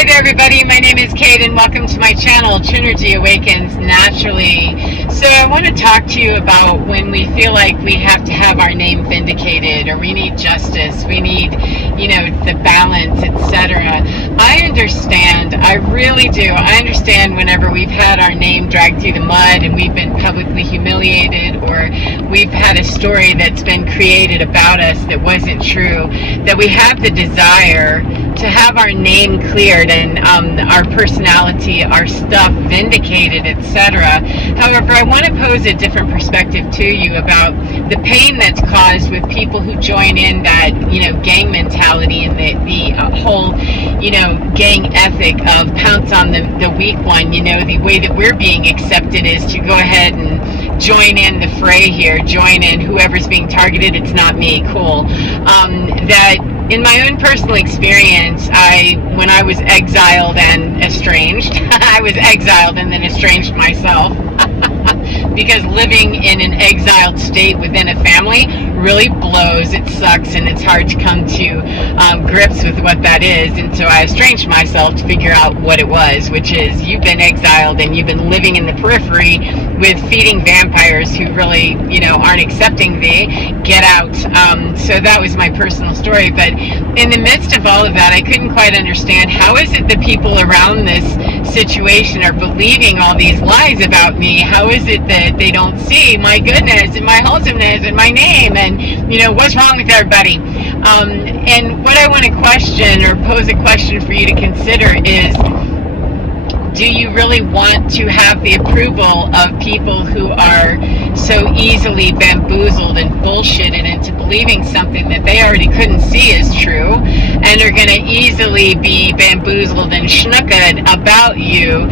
Hi there, everybody. My name is Kate, and welcome to my channel, Trinergy Awakens Naturally. So I want to talk to you about when we feel like we have to have our name vindicated, or we need justice, we need, the balance, etc. I understand. I really do. I understand whenever we've had our name dragged through the mud and we've been publicly humiliated, or we've had a story that's been created about us that wasn't true, that we have the desire to have our name cleared and our personality, our stuff vindicated, etc. However, I want to pose a different perspective to you about the pain that's caused with people who join in that, gang mentality and the whole, gang ethic of pounce on the weak one. The way that we're being accepted is to go ahead and join in the fray here, join in whoever's being targeted. It's not me. Cool. That in my own personal experience, when I was exiled and estranged, I was exiled and then estranged myself because living in an exiled state within a family really blows. It sucks, and it's hard to come to grips with what that is. And so I estranged myself to figure out what it was, which is you've been exiled and you've been living in the periphery with feeding vampires who really, aren't accepting thee. Get out. So that was my personal story. But in the midst of all of that, I couldn't quite understand, how is it that people around this situation are believing all these lies about me? How is it that they don't see my goodness and my wholesomeness and my name and, what's wrong with everybody? And what I want to question, or pose a question for you to consider, is, do you really want to have the approval of people who are so easily bamboozled and bullshitted into believing something that they already couldn't see is true, and are going to easily be bamboozled and schnooked about you?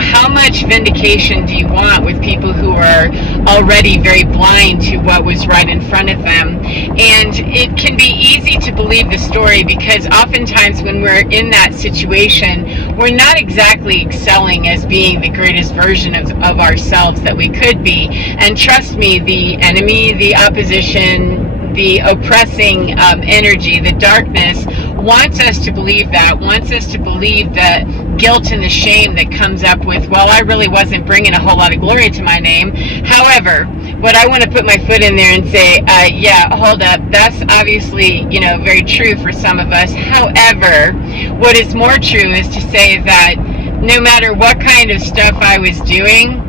How much vindication do you want with people who are already very blind to what was right in front of them? And it can be easy to believe the story, because oftentimes when we're in that situation, we're not exactly excelling as being the greatest version of ourselves that we could be. And trust me, the enemy, the opposition, the oppressing energy, the darkness, wants us to believe that, wants us to believe the guilt and the shame that comes up with, well, I really wasn't bringing a whole lot of glory to my name. However, what I want to put my foot in there and say, yeah, hold up, that's obviously, very true for some of us. However, what is more true is to say that no matter what kind of stuff I was doing,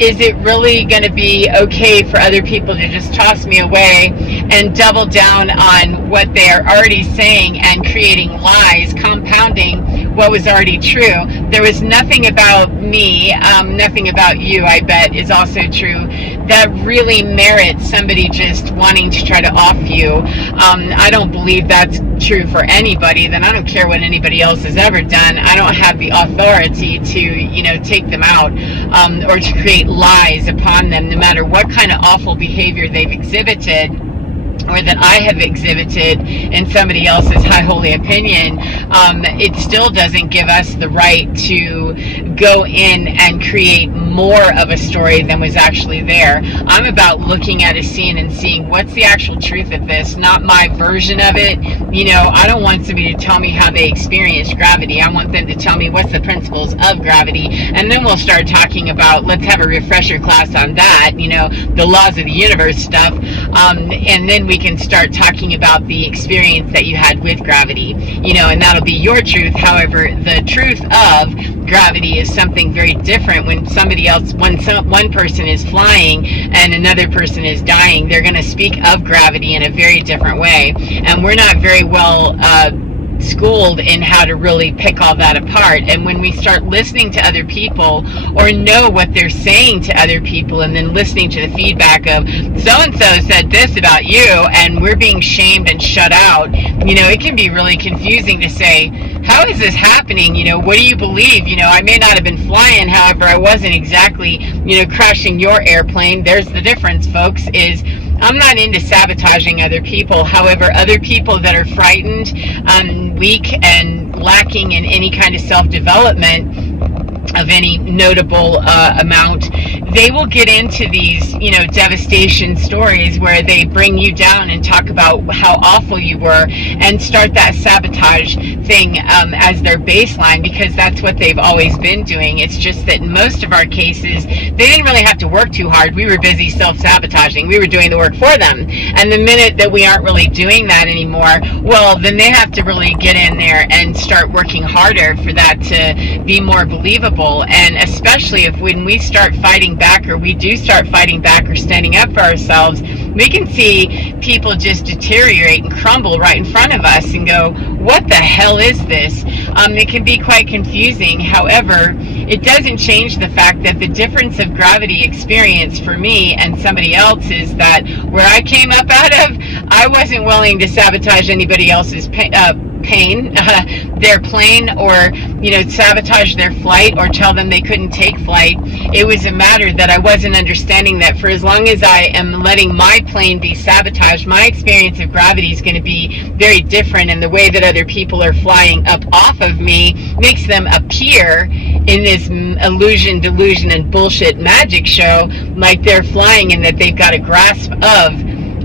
is it really going to be okay for other people to just toss me away and double down on what they are already saying and creating lies, compounding what was already true? There was nothing about me, nothing about you, I bet, is also true, that really merits somebody just wanting to try to off you. I don't believe that's true for anybody. Then I don't care what anybody else has ever done. I don't have the authority to, take them out, or to create lies upon them, no matter what kind of awful behavior they've exhibited, or that I have exhibited in somebody else's high holy opinion. It still doesn't give us the right to go in and create more of a story than was actually there. I'm about looking at a scene and seeing what's the actual truth of this, not my version of it. I don't want somebody to tell me how they experienced gravity. I want them to tell me what's the principles of gravity, and then we'll start talking about, let's have a refresher class on that, the laws of the universe stuff, and then we can start talking about the experience that you had with gravity, and that'll be your truth. However, the truth of gravity is something very different. When somebody else, one person is flying and another person is dying, they're going to speak of gravity in a very different way, and we're not very well schooled in how to really pick all that apart. And when we start listening to other people, or know what they're saying to other people, and then listening to the feedback of so-and-so said this about you, and we're being shamed and shut out, it can be really confusing to say, how is this happening? What do you believe? I may not have been flying, however, I wasn't exactly, crashing your airplane. There's the difference, folks, is I'm not into sabotaging other people. However, other people that are frightened, weak, and lacking in any kind of self-development of any notable amount, they will get into these, devastation stories where they bring you down and talk about how awful you were and start that sabotage thing as their baseline, because that's what they've always been doing. It's just that in most of our cases, they didn't really have to work too hard. We were busy self-sabotaging. We were doing the work for them. And the minute that we aren't really doing that anymore, well, then they have to really get in there and start working harder for that to be more believable. And especially if when we start fighting back, or we do start fighting back or standing up for ourselves, we can see people just deteriorate and crumble right in front of us and go, what the hell is this? It can be quite confusing. However, it doesn't change the fact that the difference of gravity experience for me and somebody else is that where I came up out of, I wasn't willing to sabotage anybody else's pain, their plane, or sabotage their flight, or tell them they couldn't take flight. It was a matter that I wasn't understanding that for as long as I am letting my plane be sabotaged, my experience of gravity is going to be very different, and the way that other people are flying up off of me makes them appear in this illusion, delusion, and bullshit magic show like they're flying and that they've got a grasp of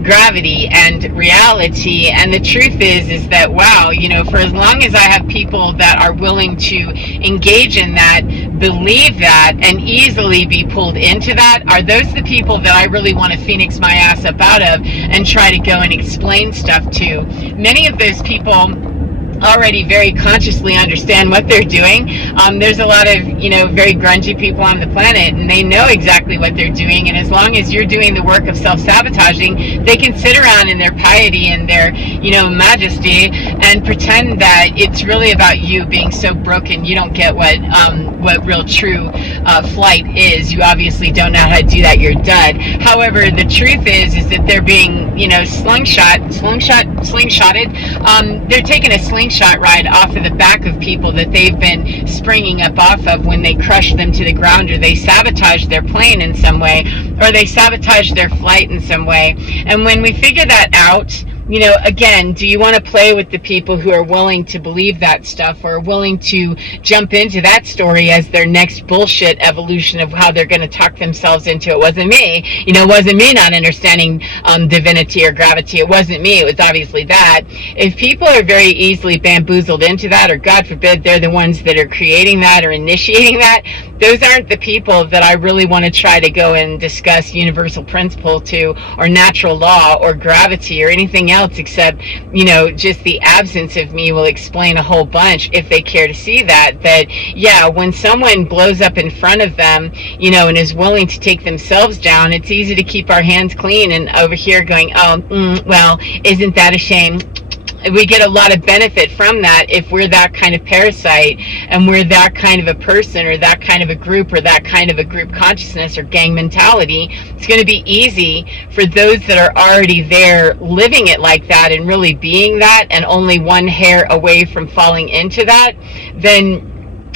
gravity and reality. And the truth is that, wow, for as long as I have people that are willing to engage in that, believe that, and easily be pulled into that, are those the people that I really want to phoenix my ass up out of and try to go and explain stuff to. Many of those people already very consciously understand what they're doing. There's a lot of, very grungy people on the planet, and they know exactly what they're doing. And as long as you're doing the work of self-sabotaging, they can sit around in their piety and their, majesty and pretend that it's really about you being so broken you don't get what real true flight is. You obviously don't know how to do that. You're dud. However, the truth is that they're being, slingshotted. They're taking a slingshot ride off of the back of people that they've been springing up off of when they crush them to the ground, or they sabotage their plane in some way, or they sabotage their flight in some way. And when we figure that out, again, do you want to play with the people who are willing to believe that stuff, or willing to jump into that story as their next bullshit evolution of how they're going to talk themselves into, it wasn't me, it wasn't me not understanding divinity or gravity, it wasn't me, it was obviously that. If people are very easily bamboozled into that, or God forbid they're the ones that are creating that or initiating that, those aren't the people that I really want to try to go and discuss universal principle to, or natural law, or gravity, or anything else, except, just the absence of me will explain a whole bunch if they care to see that, yeah, when someone blows up in front of them, and is willing to take themselves down, it's easy to keep our hands clean and over here going, well, isn't that a shame? We get a lot of benefit from that if we're that kind of parasite, and we're that kind of a person, or that kind of a group, or that kind of a group consciousness or gang mentality. It's going to be easy for those that are already there living it like that and really being that, and only one hair away from falling into that, then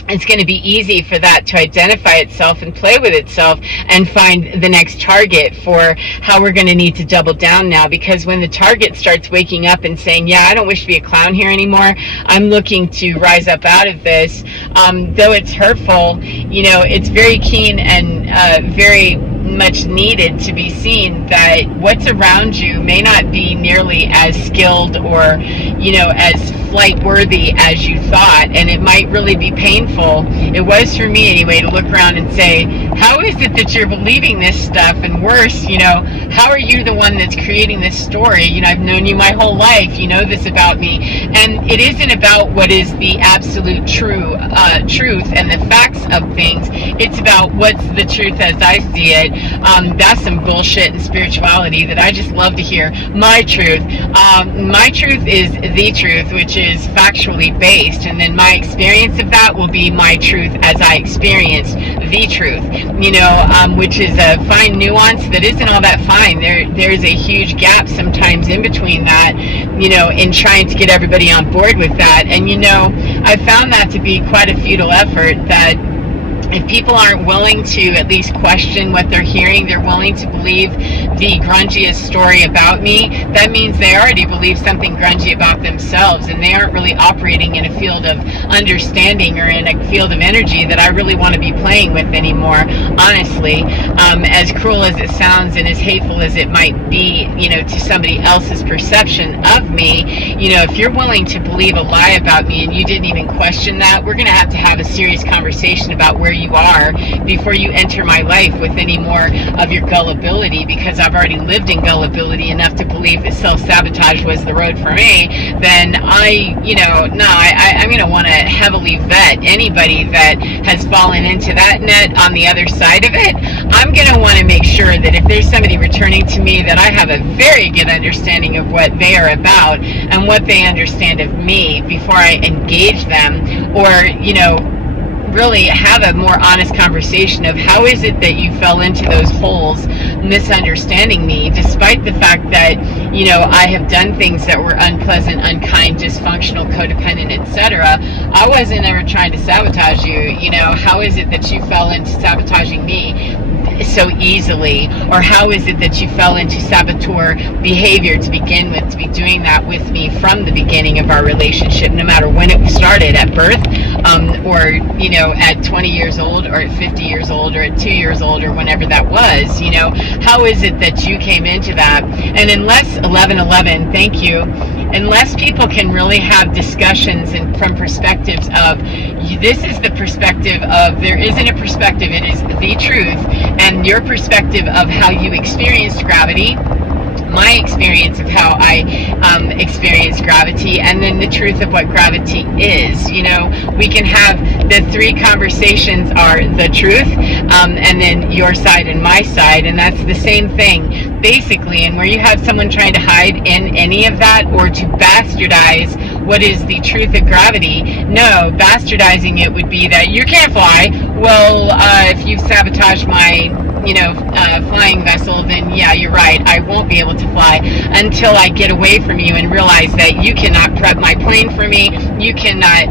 it's going to be easy for that to identify itself and play with itself and find the next target for how we're going to need to double down now. Because when the target starts waking up and saying, yeah, I don't wish to be a clown here anymore, I'm looking to rise up out of this, though it's hurtful, it's very keen and very much needed to be seen that what's around you may not be nearly as skilled or, as flight worthy as you thought, and it might really be painful. It was for me anyway, to look around and say, how is it that you're believing this stuff? And worse, how are you the one that's creating this story? I've known you my whole life, you know this about me. And it isn't about what is the absolute truth and the facts of things. It's about what's the truth as I see it. That's some bullshit and spirituality that I just love to hear. My truth is the truth, which is factually based, and then my experience of that will be my truth as I experience the truth, which is a fine nuance that isn't all that fine. There's a huge gap sometimes in between that, in trying to get everybody on board with that. And I found that to be quite a futile effort, that if people aren't willing to at least question what they're hearing, they're willing to believe the grungiest story about me, that means they already believe something grungy about themselves, and they aren't really operating in a field of understanding or in a field of energy that I really want to be playing with anymore, honestly. As cruel as it sounds and as hateful as it might be, to somebody else's perception of me, if you're willing to believe a lie about me and you didn't even question that, we're going to have a serious conversation about where you are before you enter my life with any more of your gullibility, because I've already lived in gullibility enough to believe that self-sabotage was the road for me. Then I'm going to want to heavily vet anybody that has fallen into that net on the other side of it. I'm going to want to make sure that if there's somebody returning to me, that I have a very good understanding of what they are about and what they understand of me before I engage them, or really have a more honest conversation of how is it that you fell into those holes misunderstanding me, despite the fact that I have done things that were unpleasant, unkind, dysfunctional, codependent, etc. I wasn't ever trying to sabotage you. How is it that you fell into sabotaging me so easily? Or how is it that you fell into saboteur behavior to begin with, to be doing that with me from the beginning of our relationship, no matter when it started, at birth, or at 20 years old, or at 50 years old, or at 2 years old, or whenever that was? How is it that you came into that? And unless 1111, thank you, unless people can really have discussions and from perspectives of, this is the perspective of, there isn't a perspective, it is the truth, and your perspective of how you experienced gravity, my experience of how I experienced gravity, and then the truth of what gravity is. We can have the three conversations are the truth, and then your side and my side, and that's the same thing basically. And where you have someone trying to hide in any of that or to bastardize what is the truth of gravity, no, bastardizing it would be that you can't fly. Well, if you've sabotaged my flying vessel, then yeah, you're right, I won't be able to fly until I get away from you and realize that you cannot prep my plane for me, you cannot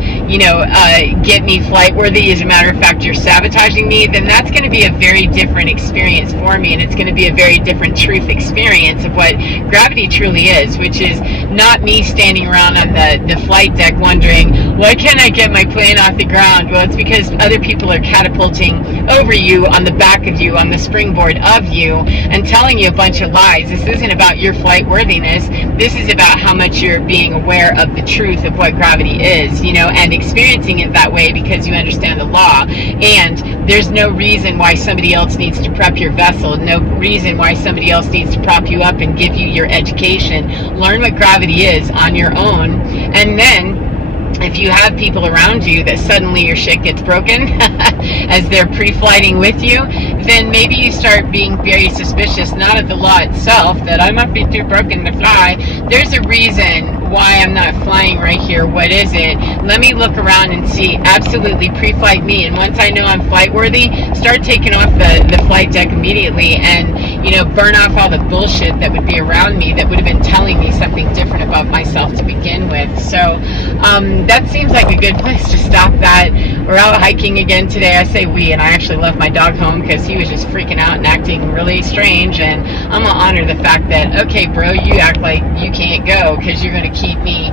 get me flight worthy. As a matter of fact, you're sabotaging me. Then that's going to be a very different experience for me, and it's going to be a very different truth experience of what gravity truly is, which is not me standing around on the flight deck wondering, why can't I get my plane off the ground? Well, it's because other people are catapulting over you, on the back of you, on the springboard of you, and telling you a bunch of lies. This isn't about your flight worthiness. This is about how much you're being aware of the truth of what gravity is, and experiencing it that way because you understand the law. And there's no reason why somebody else needs to prep your vessel, no reason why somebody else needs to prop you up and give you your education. Learn what gravity is on your own, and then if you have people around you that suddenly your shit gets broken as they're pre-flighting with you, then maybe you start being very suspicious, not of the law itself, that I must be too broken to fly. There's a reason why I'm not flying right here. What is it? Let me look around and see. Absolutely pre-flight me, and once I know I'm flight worthy, start taking off the flight deck immediately, and burn off all the bullshit that would be around me that would have been telling me something different about myself to begin with. So that seems like a good place to stop that. We're out hiking again today. I say we, and I actually left my dog home because he was just freaking out and acting really strange, and I'm gonna honor the fact that, okay bro, you act like you can't go because you're gonna keep me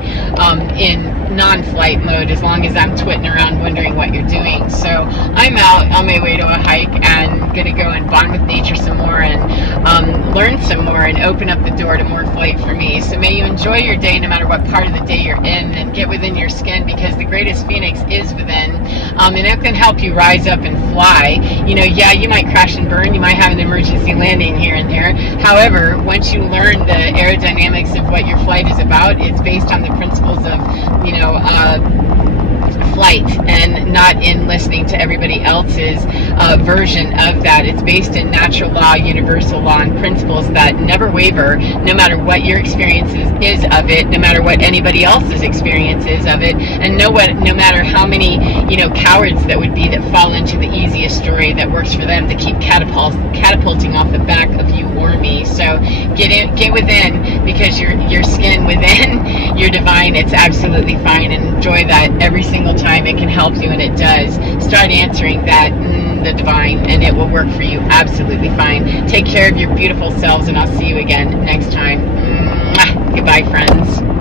in non-flight mode as long as I'm twitting around wondering what you're doing. So I'm out on my way to a hike and gonna go and bond with nature some more and learn some more and open up the door to more flight for me. So may you enjoy your day no matter what part of the day you're in, and get within your skin, because the greatest phoenix is within, and it can help you rise up and fly. Yeah, you might crash and burn, you might have an emergency landing here and there. However, once you learn the aerodynamics of what your flight is about, it's based on the principles of flight, and not in listening to everybody else's version of that. It's based in natural law, universal law, and principles that never waver, no matter what your experience is of it, no matter what anybody else's experience is of it, and no matter how many cowards that would be that fall into the easiest story that works for them to keep catapulting off the back of you or me. So get within, because your skin within, you're divine. It's absolutely fine, and enjoy that every single time it can help you, and it does. Start answering that in the divine, and it will work for you absolutely fine. Take care of your beautiful selves, and I'll see you again next time. Mwah. Goodbye, friends.